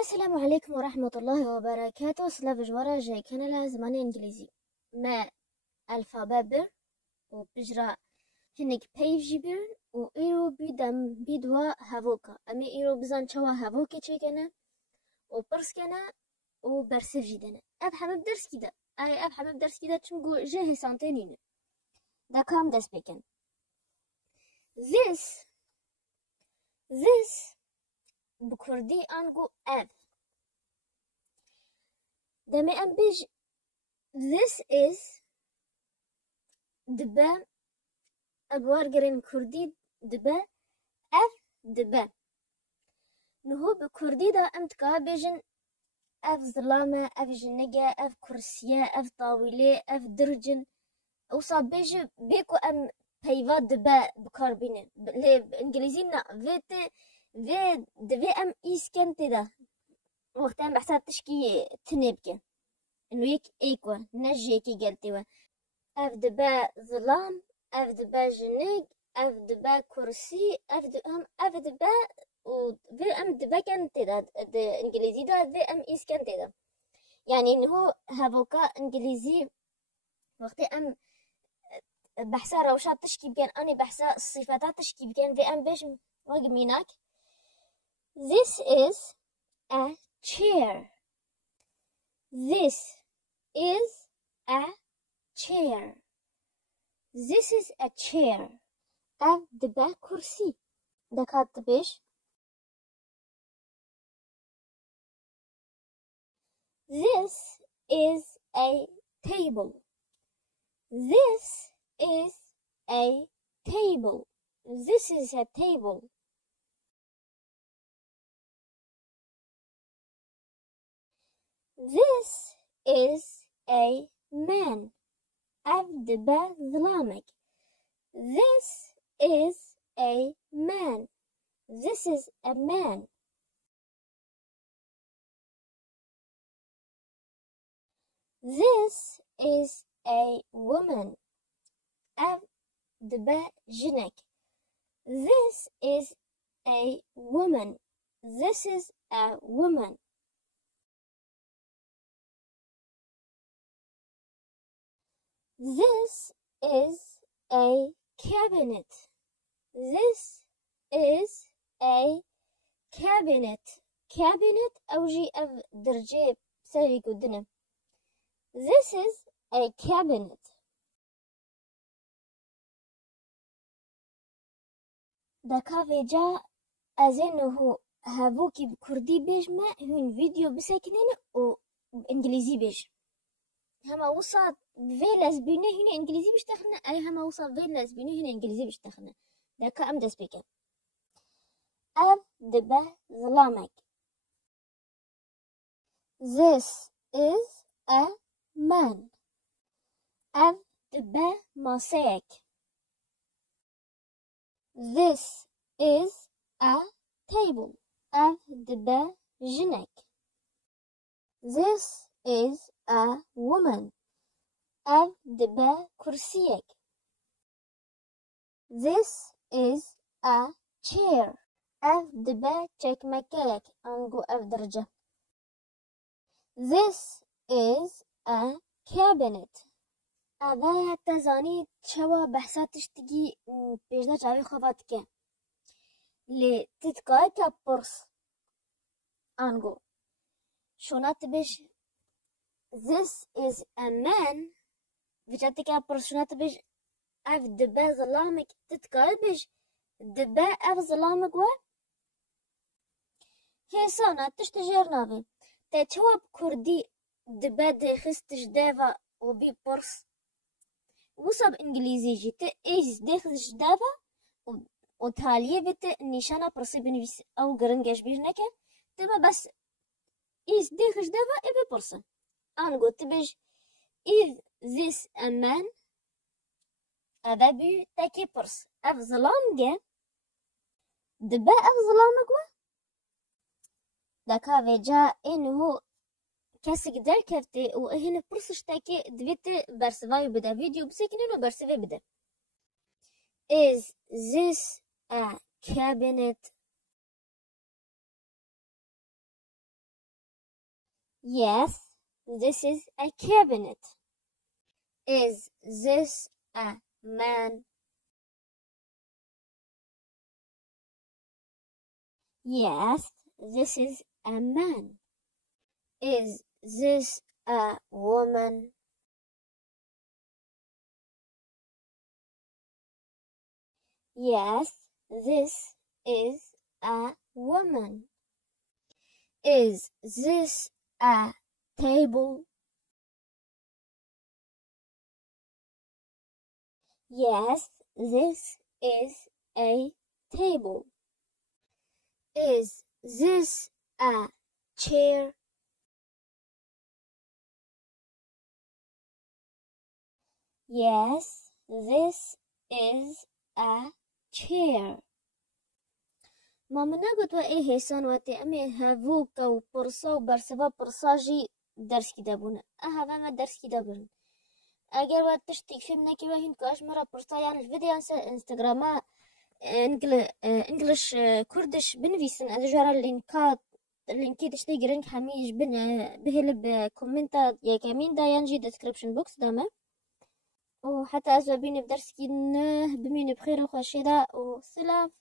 السلام عليكم ورحمة الله وبركاته. سلاف جوارا جاي كان لها زماني انجليزي ما الفابا بر وبجرا هنك بيفجي بر و ايرو بيدم بيدوا هافوكا امي ايرو بزان شوا هافوكي چه كنا و برس كنا و برسف جدنا اب حبب درس كده اي اب حبب درس كده چمگو جه سانتينين دا كام دس بكن this بكردي انگو اب دمي ام بيج this is دبا أبوار قرين كردي دبا أف دبا نهو بكردي دا أمتكا بيجن أف ظلامة أف جنجة أف كرسية أف طاولة أف درجن وصاب بيجي بيكو أم بيفا دبا بكاربينة لي بإنجليزينا فيت في دبي أم إيسكن تدا وقتها بحساب تشكي تنبكي إنو يك إيكوا نجيكي قلتيوا أف دبا ظلام أف دبا جنيق أف دبا كرسي أف دبا و في أم دبا كان تدا إنجليزي دا في أم إيس كان تدا يعني إنه هافوكا إنجليزي وقت أم بحثا روشات تشكي بكان أني بحثا الصفات تشكي بكان في أم بيش وقميناك This is a chair. This is a chair. This is a chair. أف دبا كرسي دكات بيش This is a table. This is a table. This is a table. This is a man. أف دبا ظلامك This is a man. This is a man. This is a woman. أف دبا جنك This is a woman. This is a woman. This is a cabinet. This is a cabinet. Cabinet أوجي أف درجة بسوي قدنا. This is a cabinet. دكا فيجا أزينه هافوكي بكردي بيج ما هون فيديو بسكنين و بإنجليزي بيج هما وصل في لازبينه هنا إنجليزي بيشتغلنا أي هما وصل في لازبينه هنا إنجليزي بيشتغلنا دكا أم دس بيكن أف دبا ظلامك This is a man. أف دبا ماسيك This is a table. أف دبا جنك This is a woman. أف دبا كرسيك This is a chair. أف دبا تشيك مكيك أنقو أف درجة This is a cabinet. أبا تزاني شوا بحثات تشتكي بيجدا جاوي خواتك لي تتقاي كابورس أنقو شونات بيش This is a man فيجاتك أبورس شونات بيش أف دبا ظلامك تتقاي بيش دبا أف ظلامك و هي سانا تشتجر نافي تتواب كردي دبا دي خستش دافا وبي بورس وصب إنجليزي جيت إيش داخل جدافا وتاليه بيت نشانة برسي بنفس أو قرنجاش بيجنكه تبا بس إيش داخل جدافا إبي برسن أنا قلت بيج إذ this a man أبا بي تاكي برس أف ظلام جا دبا أف ظلام قوى دكا فيجا إنه كاسك در كفتي وهنا برسش تاكي دويت برسفاي بدا فيديو بسكنين وبرسفي بدا Is this a cabinet Yes, this is a cabinet. Is this a man? Yes, this is a man. Is this a woman? Yes, this is a woman. Is this a table? Yes, this is a table. Is this a chair? Yes, this is a chair. ما منابت وإيه هيسان واتي أمي هافوكا وبرصا وبرسفا برصاجي درس كتابونا أها ما درس كتابون أجر وات تشتيك في مناكي وهين كاش مرة برصا يعني الفيديو انستغراما انجلش كردش بنفيسن أدجارة اللينكات تشتيق رنك حميج بهلب كومنتا يا كمين دا ينجي ديسكريبشن بوكس داما وحتى أزوا بيني بدرس كي بمين بخير وخشيدا وسلام.